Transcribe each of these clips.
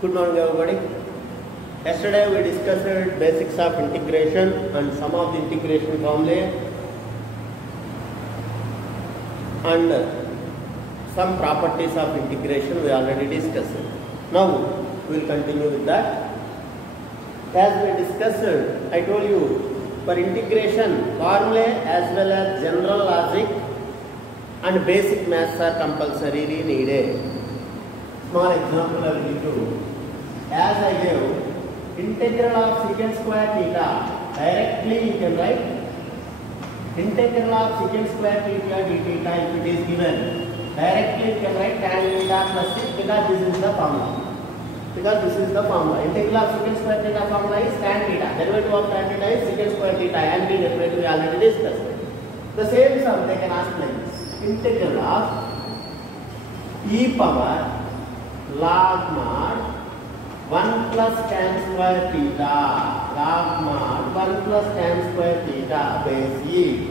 Good morning, everybody. Yesterday we discussed basics of integration and some of the integration formulae and some properties of integration we already discussed. Now we will continue with that. As we discussed, I told you for integration formulae as well as general logic and basic maths are compulsorily needed. Small example I will give you. As I gave integral of secant square theta, directly you can write integral of secant square theta d theta if it is given. Directly you can write tan theta plus 6 because this is the formula. Integral of secant square theta formula is tan theta. Derivative of tan theta is secant square theta and the derivative we already discussed. The same sum they can ask like this. Integral of e power log mod 1 plus tan square theta log mod 1 plus tan square theta base e.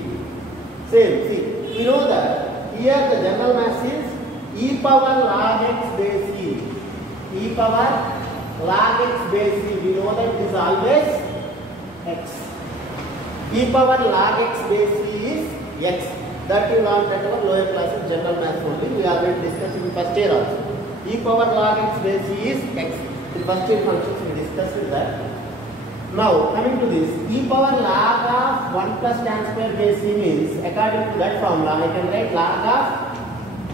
Same, see, we know that here the general mass is e power log x base e. E power log x base e, we know that it is always x. E power log x base e is x. That you learned at our lower classes general mass only. We already discussed in first year also. E power log x base e is x. In first year functions we discussed that. Now coming to this, e power log of 1 plus tan square base e means according to that formula I can write log of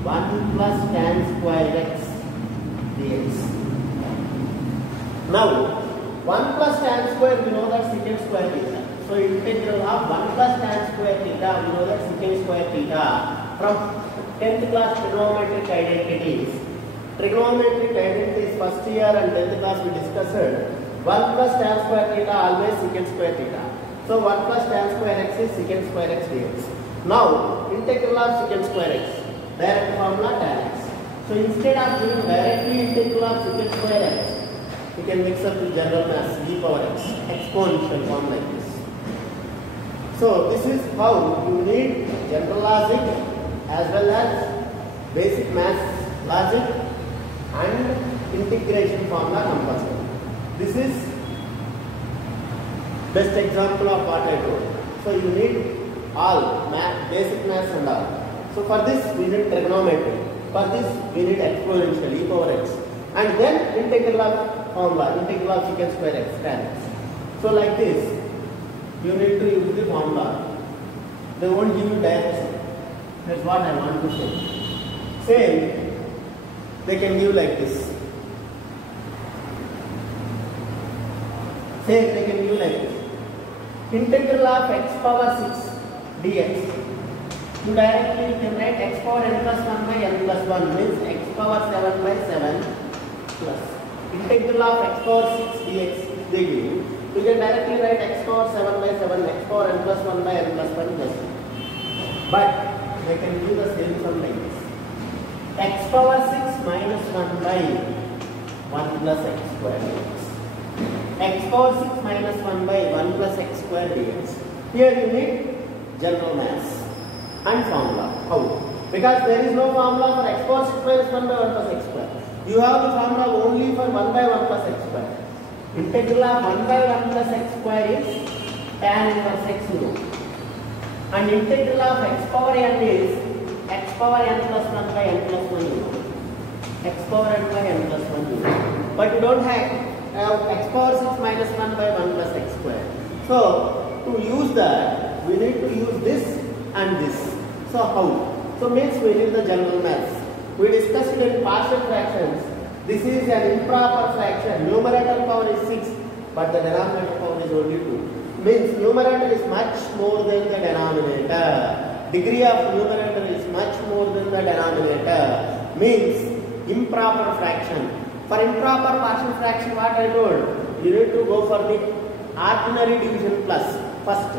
1 plus tan square x dx. Now 1 plus tan square we know that secant square theta. So integral of 1 plus tan square theta we know that secant square theta from 10th class trigonometric identities. Trigonometric identities first year and 10th class we discussed 1 plus tan square theta always secant square theta. So 1 plus tan square x is secant square x dx. Now integral of secant square x, direct formula tan x. So instead of doing directly integral of secant square x, we can mix up with general mass e power x, exponential form like this. So this is how you need general logic as well as basic math logic and integration formula compulsory. This is best example of what I told. So you need all math, basic maths and all. So for this we need trigonometry. For this we need exponential e power x. And then integral of formula, integral of secant square x tan x. So like this, you need to use the formula. They won't give you direction. That's what I want to say. Same, they can give like this. Same, they can give like this. Integral of x power 6 dx. You directly you can write x power n plus 1 by n plus 1 means x power 7 by 7 plus integral of x power 6 dx they give you. You can directly write x power 7 by 7 x power n plus 1 by n plus 1 plus 2. But they can give the same sum like this. X power 6 minus 1 by 1 plus x square dx. X power 6 minus 1 by 1 plus x square dx. Here you need general mass and formula. How? Because there is no formula for x power 6 minus 1 by 1 plus x square. You have the formula only for 1 by 1 plus x square. Integral of 1 by 1 plus x square is tan inverse x you know. And integral of x power n is x power n plus 1 by n plus 1 you know. X power n by n plus 1 you know. But you don't have x power 6 minus 1 by 1 plus x square. So to use that we need to use this and this. So how? So means we need the general maths. We discussed in partial fractions. This is an improper fraction. Numerator power is 6, but the denominator power is only 2. Means numerator is much more than the denominator. Degree of numerator is much more than the denominator. Means improper fraction. For improper partial fraction, what I told, you need to go for the ordinary division plus first.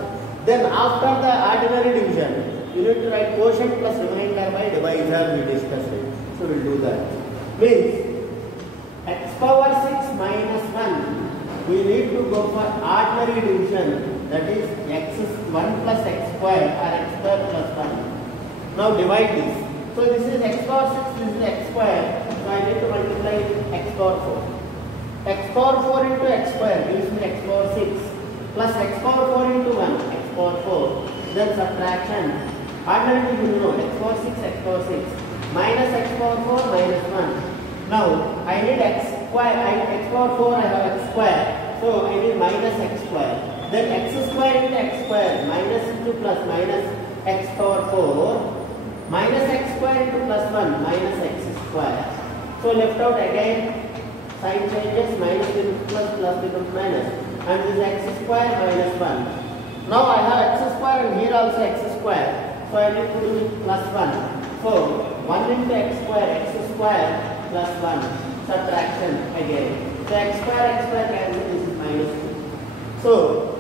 Then after the ordinary division, you need to write quotient plus remainder by divisor. We discussed it. So we'll do that. Means x power 6 minus 1, we need to go for ordinary division, that is x 1 plus x square or x square plus 1. Now divide this. So this is x power 6, this is x square. So I need to multiply x power 4. x power 4 into x square gives me x power 6 plus x power 4 into 1 x power 4. Then subtraction. Ordinarily you know x power 6 x power 6 minus x power 4 minus 1. Now I need x square. X power 4 I have x square. So I need minus x square. Then x square into x square minus into plus minus x power 4 minus x square into plus 1 minus x square. So left out again. Sign changes, minus becomes plus, plus becomes minus, and this x square minus 1. Now I have x square and here also x square, so I need to do plus 1. So 1 into x square plus 1, subtraction again. So x square cancel, this is minus 2. So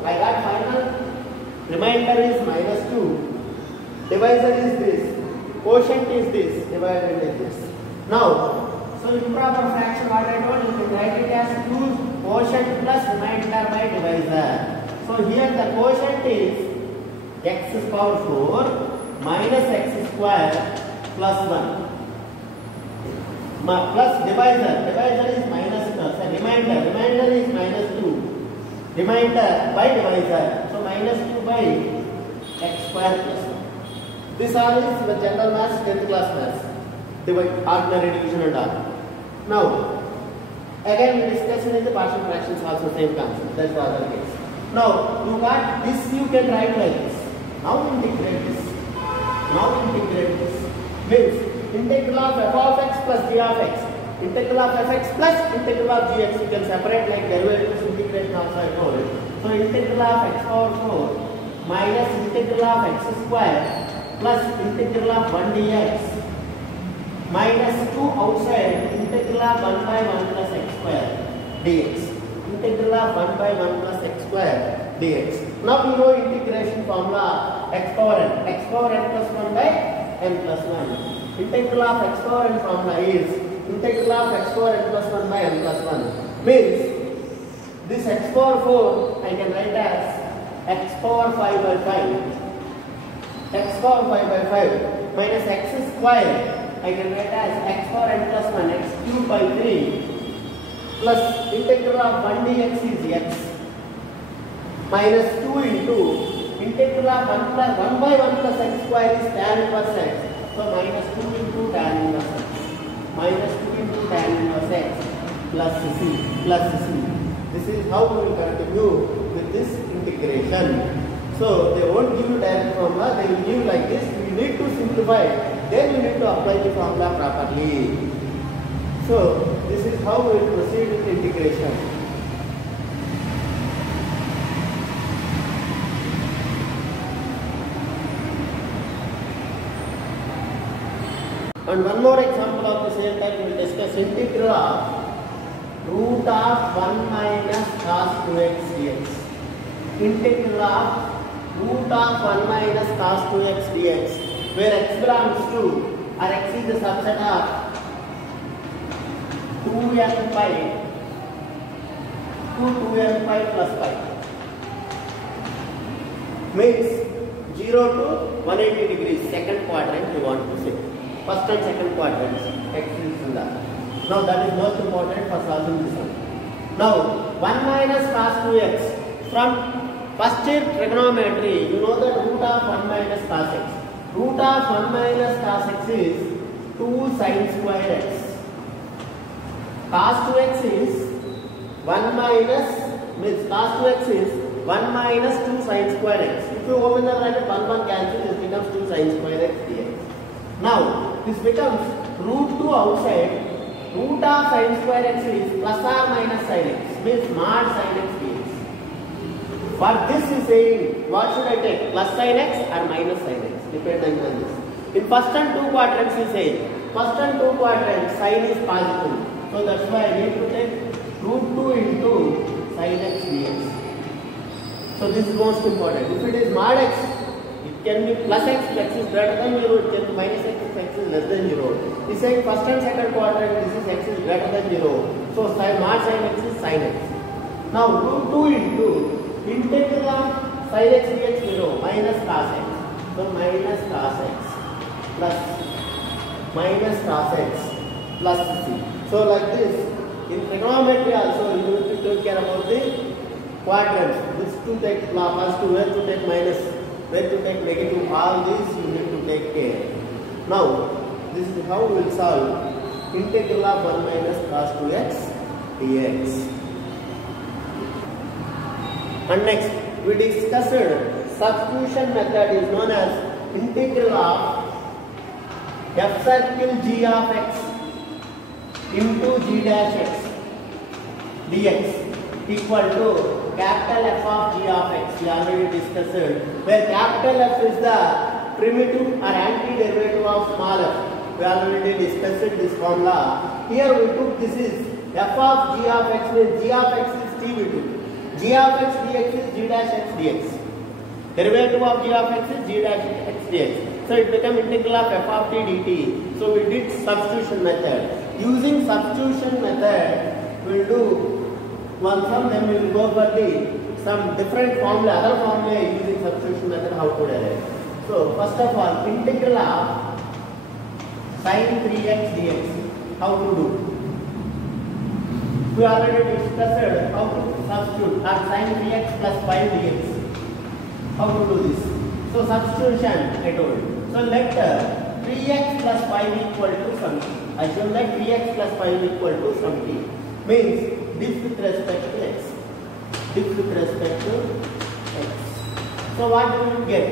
I got final remainder is minus 2, divisor is this, quotient is this, dividend is this. Now, so improper fraction, what I told you, can write it as quotient plus remainder by divisor. So here the quotient is x power 4 minus x square plus 1. Plus divisor is minus, remainder is minus 2. Remainder by divisor, so minus 2 by x square plus 1. This all is the general maths, 10th class maths. Ordinary division and all. Now, again we discussed in the partial fractions also same concept. That's the other case. Now, you got this, you can write like this. Now integrate this. Means integral of f of x plus g of x. Integral of fx plus integral of gx. You can separate like derivatives integration also I told it. So integral of x power 4 minus integral of x square plus integral of 1 dx. Minus 2 outside integral of 1 by 1 plus x square dx. Integral of 1 by 1 plus x square dx. Now you know integration formula x power n plus 1 by n plus 1. Integral of x power n formula is integral of x power n plus 1 by n plus 1. Means this x power 4 I can write as x power 5 by 5. X power 5 by 5 minus x square I can write as x power n plus 1 x cube by 3 plus integral of 1 dx is x minus 2 into integral of 1 by 1 plus x square is tan inverse x. So minus 2 into tan inverse x. Minus 2 into tan inverse x plus c. This is how we will continue with this integration. So they won't give you direct formula, they will give like this. We need to simplify. Then we need to apply the formula properly. So this is how we will proceed with integration. And one more example of the same type we will discuss. Integral of root of 1 minus cos 2x dx. Integral of root of 1 minus cos 2x dx, where x belongs to, or x is the subset of 2n pi to 2n pi plus pi. Means 0 to 180 degrees, second quadrant you want to say. First and second quadrants, x is in that. Now that is most important for solving this one. Now 1 minus cos 2x, from first year trigonometry, you know that root of 1 minus cos x. Root of 1 minus cos x is 2 sin square x. Cos 2x is 1 minus, means cos 2x is 1 minus 2 sin square x. If you open the bracket, 1 cancel, this becomes 2 sin square x dx. Now this becomes root 2 outside, root of sin square x is plus or minus sin x, means mod sin x dx. For this is saying, what should I take? Plus sin x or minus sin x? Depending on this. In first and two quadrants is saying, first and two quadrants sin is positive. So that's why I need to take root 2 into sin x dx. So this is most important. If it is mod x, it can be plus x is greater than 0, it can be minus x is less than 0. This is first and second quadrant, this is x is greater than 0. So mod sin x is sin x. Now root 2 into integral of sin x dx 0 minus cos x. So minus cos x plus c. So like this, in trigonometry also you taken care about the quadrants. This to take first to where to take minus, where to take negative, all these you need to take care. Now, this is how we will solve integral of 1 minus cos 2x dx. And next, we discussed substitution method is known as integral of f circle g of x into g dash x dx equal to capital F of g of x. We already discussed where capital F is the primitive or antiderivative of small f. We already discussed this formula. Here we took this is f of g of x means g of x is t we took. G of x dx is g dash x dx. Derivative of g of x is g dash x dx. So it became integral of f of t dt. So we did substitution method. Using substitution method, we will do one sum, then we will go for the some different formula, other formula using substitution method how to derive. So first of all, integral of sin 3x dx, how to do? We already discussed how to substitute or sin 3x plus 5 dx. How to do this? So substitution I told. So let 3x plus 5 equal to something. Assume that 3x plus 5 equal to something. Means this with respect to x. This with respect to x. So what do we get?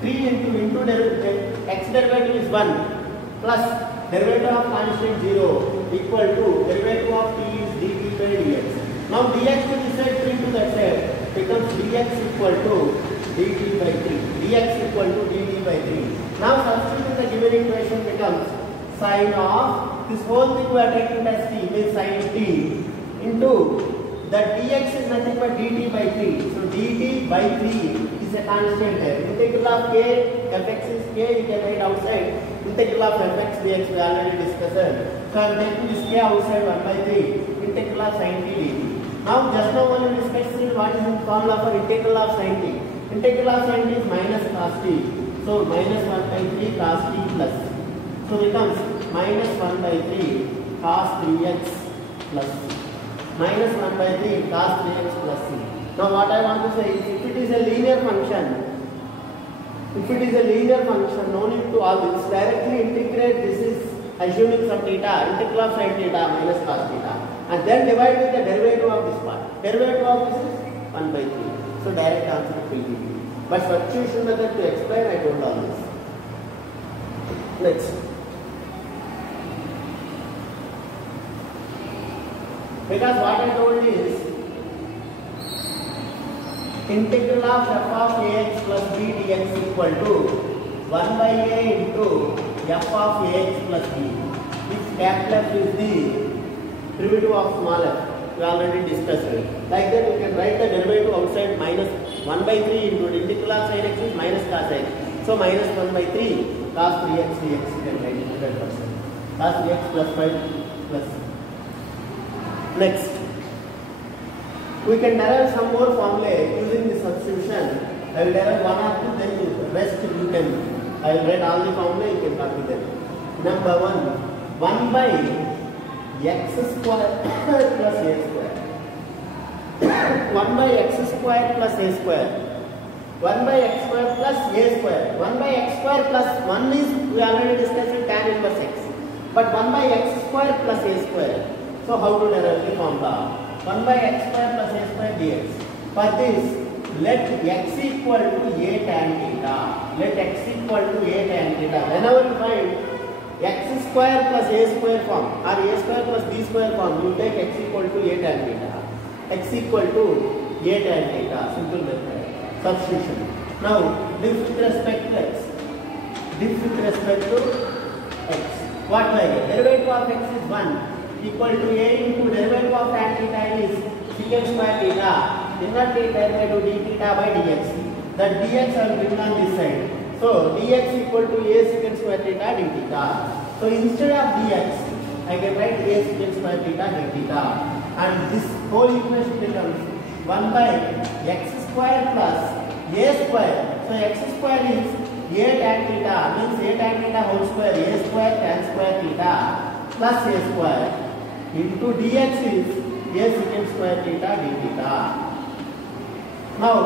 3 into derivative, x derivative is 1 plus derivative of constant 0 equal to derivative of t is dt by dx. Now dx to this side, 3 to that side becomes dx equal to dt by 3. Dx equal to dt by 3. Now substituting the given equation becomes sin of this whole thing we are taking as t means sin t into that dx is nothing but dt by 3. So dt by 3 is a constant here. Integral of k, fx is k, you can write outside. Integral of fx dx we already discussed. So I am taking this k outside 1 by 3. Integral of sin t dt. Now just now only discussed what is the formula for integral of sin t. Integral of sin t is minus cos t. So minus 1 by 3 cos t plus. So becomes minus 1 by 3 cos 3x plus minus 1 by 3 cos 3x plus c. Now what I want to say is if it is a linear function, no need to all this, directly integrate this is assuming some theta, integral of sin theta minus cos theta, and then divide with the derivative of this part. Derivative of this is 1 by 3. So direct answer will be. But substitution method to explain I told all this. Next. Because what I told is integral of f of ax plus b dx equal to 1 by a into f of ax plus b. If capital F is the derivative of small f, we already discussed it. Like that you can write the derivative outside minus 1 by 3 into the integral of sin x is minus cos x. So minus 1 by 3 cos 3x dx you can write 100%. Cos 3x plus 5 plus. Next, we can derive some more formulae using the substitution. I will derive one or two, then the rest you can. I will write all the formulae, you can copy them. Number 1, 1 by x square plus a square. 1 by x square plus a square. 1 by x square plus a square. 1 by x square plus 1 is, we already discussed tan inverse x. But 1 by x square plus a square. So how to derive the formula? 1 by x square plus a square dx. For this, let x equal to a tan theta. Let x equal to a tan theta. Whenever you find x square plus a square form or a square plus b square form, you take x equal to a tan theta. X equal to a tan theta. Simple method. Substitution. Now, this with respect to x. This with respect to x. What do I get? Derivative of x is 1. Equal to a into derivative of tan theta is secant square theta. Inner derivative d theta by dx. That dx I will bring on this side. So dx equal to a secant square theta d theta. So instead of dx, I can write a secant square theta d theta. And this whole equation becomes 1 by x square plus a square. So x square is a tan theta means a tan theta whole square, a square tan square theta plus a square into dx is a secant square square theta d theta. Now,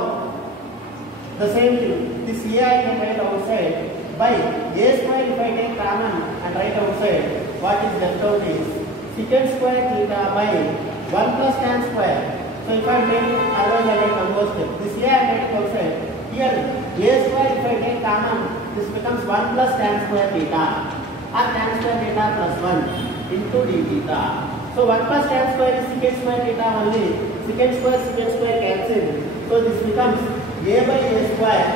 the same thing, this a I can write outside by a square. If I take common and write outside, what is left out is secant square theta by 1 plus tan square. So if I take, otherwise I write number step. This a I take outside. Here a square, if I take common, this becomes 1 plus tan square theta, or tan square theta plus 1 into d theta. So 1 plus tan square is secant square theta only. Secant square cancel. So this becomes a by a square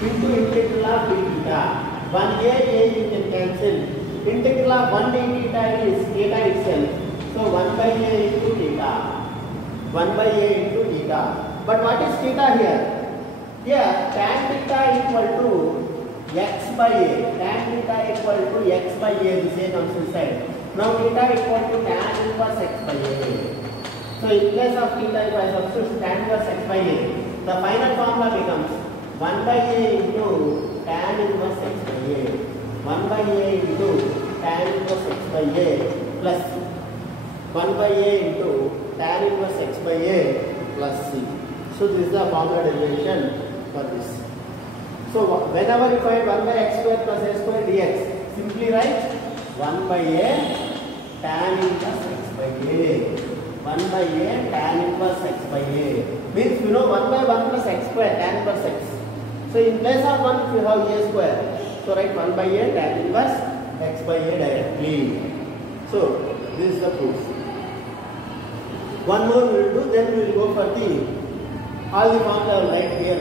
into integral of d theta. 1a you can cancel. Integral of 1 d theta is theta itself. So 1 by a into theta. 1 by a into theta. But what is theta here? Here tan theta equal to x by a. Tan theta equal to x by a. This a comes inside. Now theta equal to tan inverse x by a. So in place of theta, if I substitute tan inverse x by a, the final formula becomes 1 by a into tan inverse x by a. 1 by a into tan inverse x by a plus 1 by a into tan inverse x by a plus c. So this is the formula derivation for this. So whenever you find 1 by x square plus a square dx, simply write 1 by a tan inverse x by a. 1 by a tan inverse x by a means you know 1 by 1 plus x square tan inverse x. So in place of 1 you have a square. So write 1 by a tan inverse x by a directly. So this is the proof. One more we will do, then we will go for the all the formula I will write here.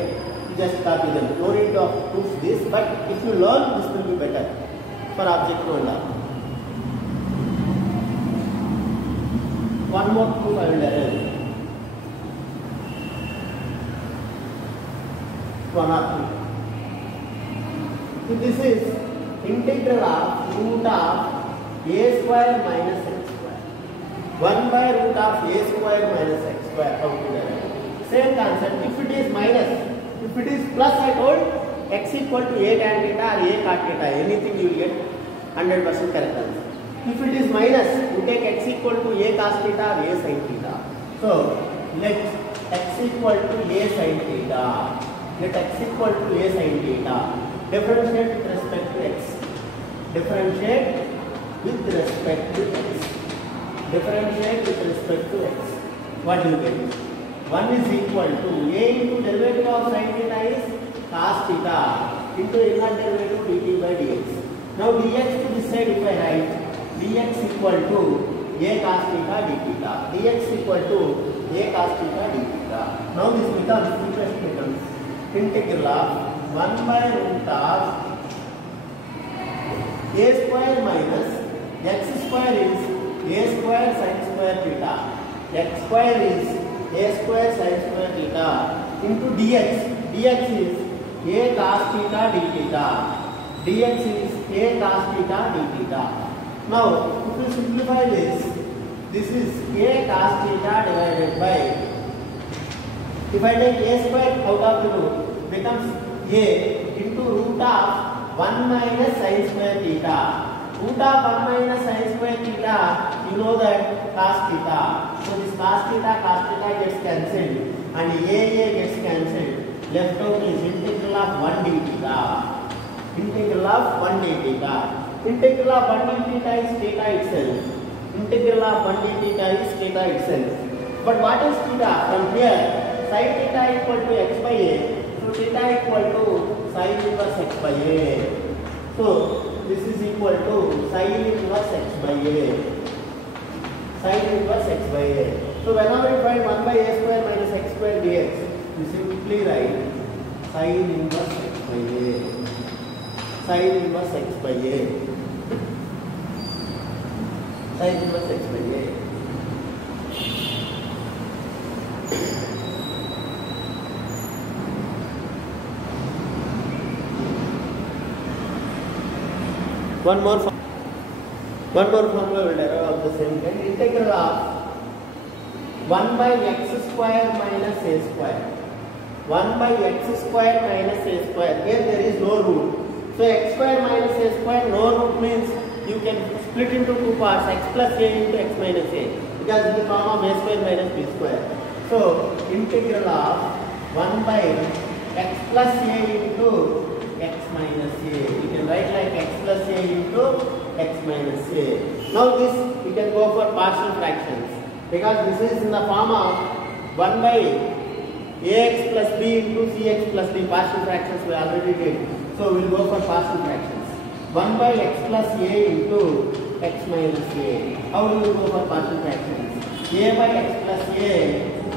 Just copy them. No need to prove this, but if you learn, this will be better for objective and all. One more proof I will derive. One or two. So this is integral of root of a square minus x square. 1 by root of a square minus x square. How to derive? Same concept. If it is minus, if it is plus, I told x equal to a tan theta or a cot theta, anything you will get 100% correct answer. If it is minus, you take x equal to a cos theta or a sin theta. So let x equal to a sin theta. Let x equal to a sin theta. Differentiate with respect to x. Differentiate with respect to x. Differentiate with respect to x. What do you get? 1 is equal to a into derivative of sin theta is cos theta into inverse derivative dt by dx. Now dx to this side if I write dx equal to a cos theta d theta. Dx equal to a cos theta d theta. Now this becomes integral of 1 by root of a square minus x square is a square sin square theta. X square is a square sin square theta into dx. Dx is a cos theta d theta. Dx is a cos theta d theta. Now, if you simplify this is a cos theta divided by, if I take a square out of the root, becomes a into root of 1 minus sin square theta. Root of 1 minus sin square theta, you know that cos theta. So this cos theta gets cancelled and a gets cancelled. Left out is integral of 1 d theta. Integral of 1 d theta. Integral of 1 d theta is theta itself. Integral of 1 d theta is theta itself. But what is theta? From here, sin theta equal to x by a. So theta equal to sin inverse x by a. So this is equal to sin inverse x by a. Sin inverse x by a. So whenever you find 1 by a square minus x square dx, you simply write sin inverse x by a. Sin inverse x by a. Sin inverse x by a. One more formula will derive of the same kind. Integral of 1 by x square minus a square. 1 by x square minus a square. Here there is no root. So x square minus a square, no root means you can split into two parts, x plus a into x minus a. because in the form of a square minus b square. So integral of 1 by x plus a into x minus a. You can write like x plus a into x minus a. Now this we can go for partial fractions because this is in the form of 1 by ax plus b into cx plus d. Partial fractions we already did. So we will go for partial fractions. 1 by x plus a into x minus a. How do we go for partial fractions? A by x plus a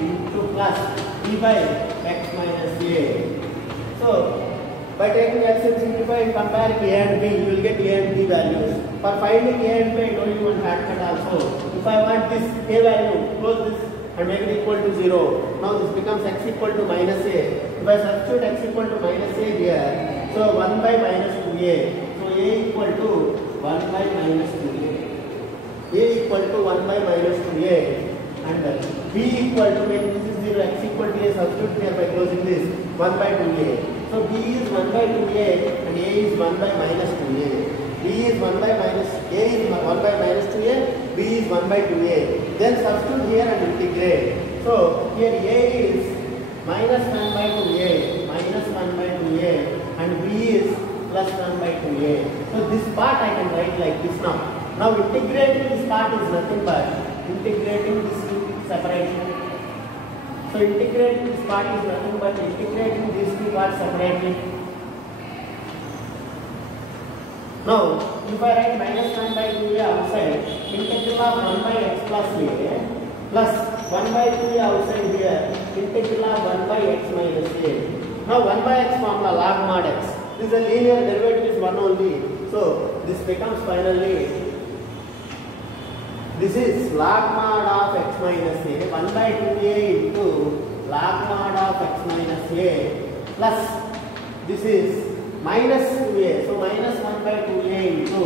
into plus b by x minus a. So by taking x and simplify and comparing a and b, you will get a and b values. For finding a and b, I told you one shortcut also. If I want this a value, close this and make it equal to 0. Now this becomes x equal to minus a. If I substitute x equal to minus a here, so 1 by minus 2a. So a equal to 1 by minus 2a. A equal to 1 by minus 2a. And b equal to, when this is 0, x equal to a, substitute here by closing this, 1 by 2a. So b is 1 by 2a and a is 1 by minus 2a. B is 1 by minus, a is 1 by minus 2a, b is 1 by 2a. Then substitute here and integrate. So here a is minus 1 by 2a, minus 1 by 2a, and b is plus 1 by 2a. So this part I can write like this now. Now integrating this part is nothing but integrating this separation. So integrating this part is nothing but integrating these two parts separately. Now, if I write minus 1 by 2a outside, integral of 1 by x plus a plus 1 by 2a outside here, integral of 1 by x minus a. Now 1 by x formula log mod x. This is a linear derivative is 1 only. So this becomes finally, this is log mod of x minus a, 1 by 2a into log mod of x minus a plus this is minus 2a. So minus 1 by 2a into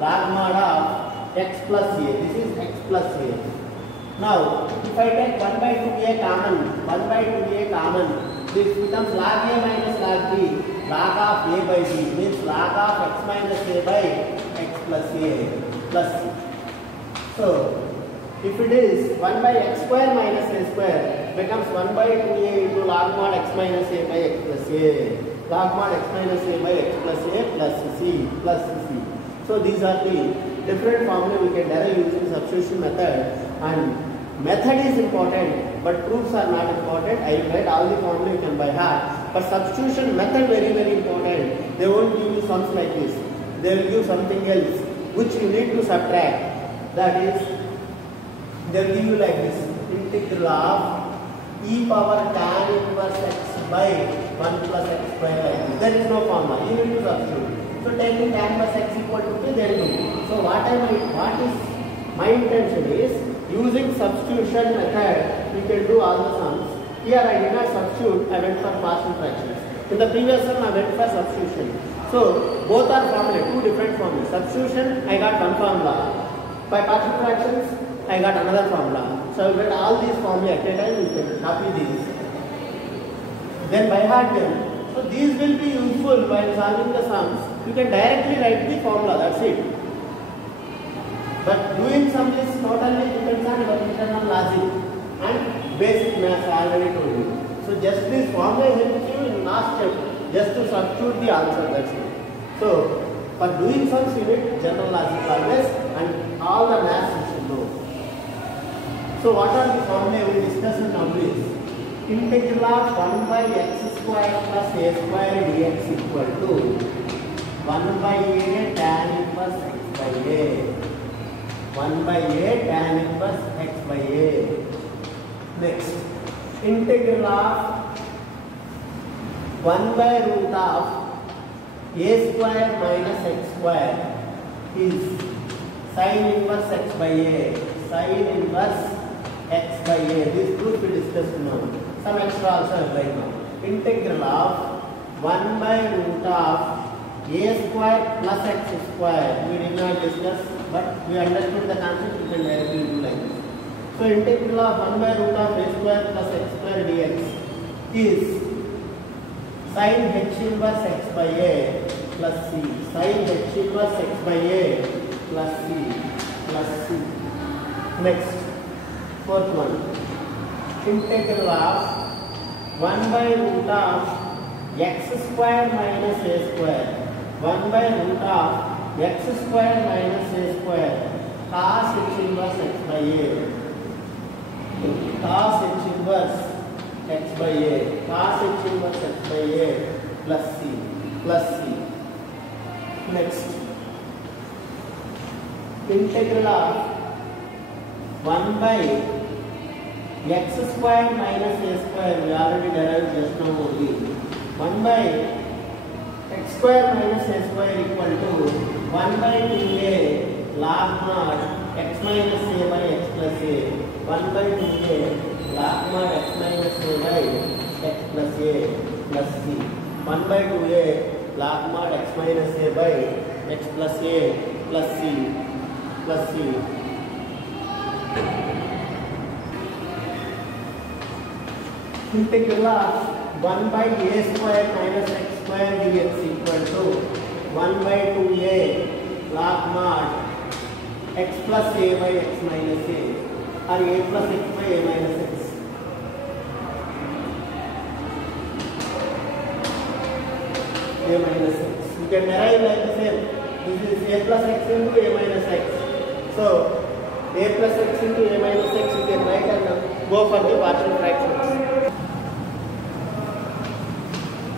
log mod of x plus a. This is x plus a. Now if I take 1 by 2a common, 1 by 2a common, this becomes log a minus log b. Log of a by b means log of x minus a by x plus a plus c. So if it is 1 by x square minus a square becomes 1 by 2a into log mod x minus a by x plus a. Log mod x minus a by x plus a plus c plus c. So these are the different formulae we can derive using substitution method, and method is important but proofs are not important. I will write all the formulae you can by heart, but substitution method very important. They won't give you sums like this. They will give something else which you need to subtract. That is, they will give you like this, integral of e power tan inverse x by 1 plus x square like this. There is no formula, you need to substitute. So taking tan inverse x equal to 3, there is no. So what is my intention is, using substitution method we can do all the sums. Here I did not substitute, I went for partial fractions. In the previous sum I went for substitution. So both are formulae, two different formulas. Substitution I got one formula. By partial fractions I got another formula. So I will write all these formulae at a time, you can copy these. Then by heart them. So these will be useful while solving the sums. You can directly write the formula, that's it. But doing sum is totally depends on your internal logic and basic maths I already told you. So just this formula helps you in last step, just to substitute the answer, that's it. So for doing sums you need general logic always, and all the maths you should know. So what are the formulae we discussed now is, integral of 1 by x square plus a square dx equal to 1 by a tan inverse x by a. 1 by a tan inverse x by a. Next, integral of 1 by root of a square minus x square is sin inverse x by a. Sin inverse x by a. This proof we discussed now. Some extra also applied now. Integral of 1 by root of a square plus x square. We did not discuss, but we understood the concept. You can directly do like this. So integral of 1 by root of a square plus x square dx is sin h inverse x by a plus c. Sin h inverse x by a plus c plus c. Next, Fourth one, integral of 1 by root of x square minus a square. 1 by root of x square minus a square cos h inverse x by a. Cos h inverse x by a. Cos h inverse x by a plus c. Plus c. Next, integral of 1 by x square minus a square, we already derived just now only. 1 by x square minus a square equal to 1 by 2a log mod x minus a by x plus a. 1 by 2a log mod x minus a by x plus a plus c. 1 by 2a log mod x minus a by x plus a plus c plus c. Integral of 1 by a square minus x square dx equal to 1 by 2a log mod x plus a by x minus a, or a plus x by a minus x. A minus x. You can derive like the same. This is a plus x into a minus x. So a plus x into a minus x you can write and go for the partial fractions.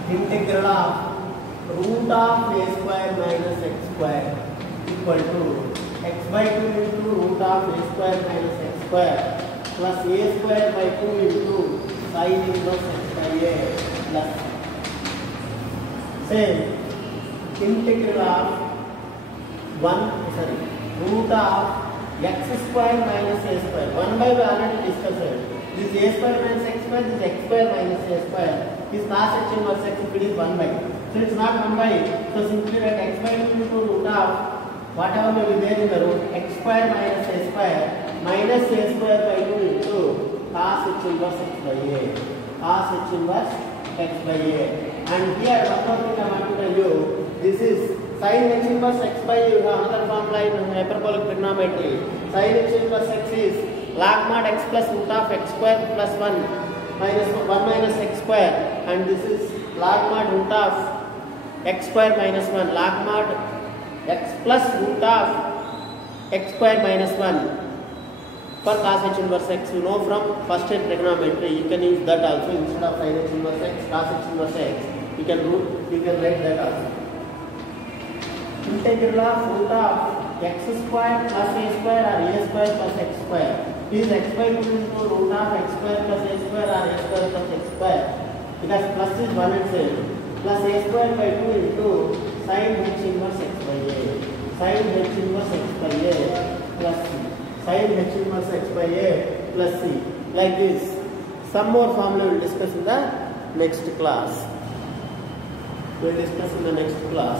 Integral of root of a square minus x square equal to x by 2 into root of a square minus x square plus a square by 2 into sin inverse x by a plus. Same, integral of root of x square minus a square. 1 by we already discussed. This a square minus x square, this x square minus a square. This cos h inverse x if it is 1 by. So it's not 1 by. So simply write x by 2 into root of whatever may be there in the root, x square minus a square minus a square by 2 into cos h inverse x by a. Cos h inverse x by a. And here one more thing I want to tell you. This is sin h inverse x by a. You have another formula in hyperbolic trigonometry. Sin h inverse x is log mod x plus root of x square plus 1 minus 1 minus x square, and this is log mod root of x square minus 1 log mod x plus root of x square minus 1 for cos h inverse x. You know from first year trigonometry, you can use that also instead of sin h inverse x, cos h inverse x. You can write that also. Integral of root of x square plus a square or a square plus x square. Is x by 2 into root of x square plus a square or a square plus x square, because plus is 1 itself, plus a square by 2 into sin h inverse x by a. Sin h inverse x by a plus c. Sin h inverse x by a plus c. Like this. Some more formula we will discuss in the next class. We will discuss in the next class.